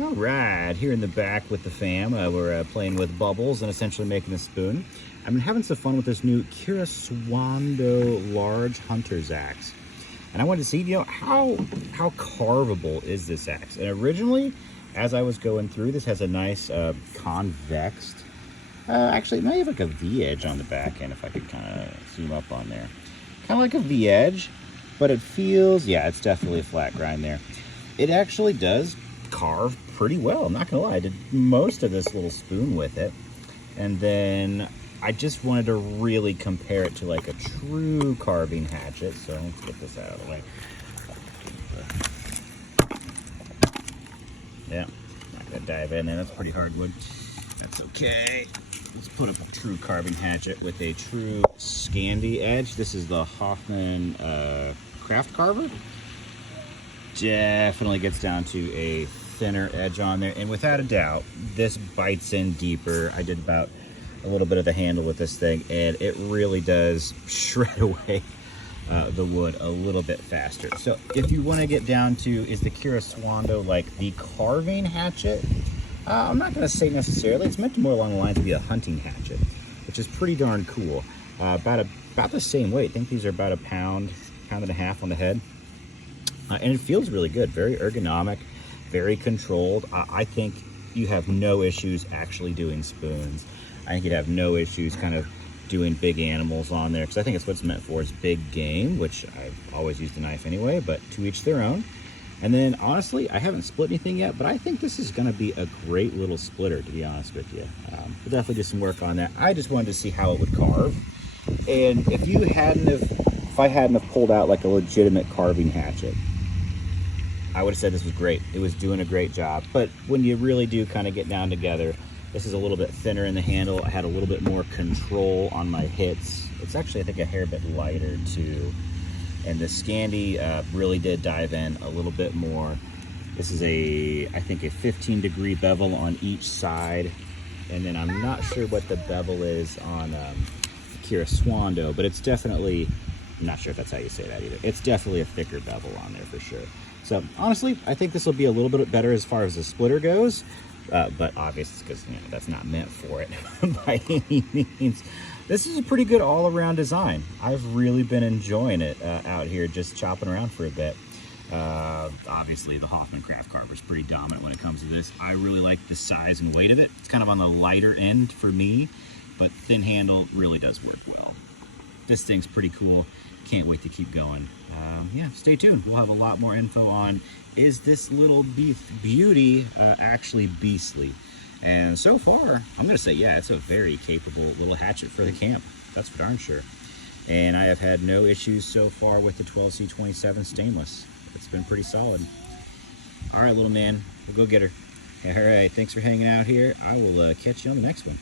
All right, here in the back with the fam, we're playing with bubbles and essentially making a spoon. I've been having some fun with this new Karesuando large hunter's axe. And I wanted to see, how carvable is this axe? And originally, as I was going through, this has a nice convex, actually it might have like a V-edge on the back end if I could kind of zoom up on there. Kind of like a V-edge, but it feels, yeah, it's definitely a flat grind there. It actually does carve pretty well, I'm not gonna lie. I did most of this little spoon with it, and then I just wanted to really compare it to like a true carving hatchet. So let's get this out of the way. Yeah, not gonna dive in there, that's pretty hardwood. That's okay. Let's put up a true carving hatchet with a true Scandi edge. This is the Hoffman Craft Carver. Definitely gets down to a thinner edge on there, and without a doubt this bites in deeper. I did about a little bit of the handle with this thing, and it really does shred away the wood a little bit faster. So if you want to get down to, is the Karesuando like the carving hatchet? I'm not going to say necessarily. It's meant to more along the lines of be a hunting hatchet, which is pretty darn cool. About the same weight. I think these are about a pound and a half on the head. And it feels really good, very ergonomic, very controlled. I think you have no issues actually doing spoons. I think you'd have no issues kind of doing big animals on there, because I think it's what it's meant for, is big game, which I've always used a knife anyway, but to each their own. And then honestly, I haven't split anything yet, but I think this is gonna be a great little splitter, to be honest with you. We'll definitely do some work on that. I just wanted to see how it would carve. And if I hadn't have pulled out like a legitimate carving hatchet, I would have said this was great. It was doing a great job. But when you really do kind of get down together, this is a little bit thinner in the handle. I had a little bit more control on my hits. It's actually, I think, a hair bit lighter too. And the Scandi really did dive in a little bit more. This is I think a 15-degree bevel on each side. And then I'm not sure what the bevel is on Karesuando, but it's definitely, I'm not sure if that's how you say that either. It's definitely a thicker bevel on there for sure. So honestly, I think this will be a little bit better as far as the splitter goes, but obviously because that's not meant for it by any means. This is a pretty good all-around design. I've really been enjoying it out here, just chopping around for a bit. Obviously, the Hoffman Craft Carver is pretty dominant when it comes to this. I really like the size and weight of it. It's kind of on the lighter end for me, but thin handle really does work well. This thing's pretty cool. Can't wait to keep going. Yeah, stay tuned. We'll have a lot more info on, is this little beauty actually beastly? And so far, I'm gonna say, yeah, it's a very capable little hatchet for the camp. That's for darn sure. And I have had no issues so far with the 12C27 stainless. It's been pretty solid. All right, little man, we'll go get her. All right, thanks for hanging out here. I will catch you on the next one.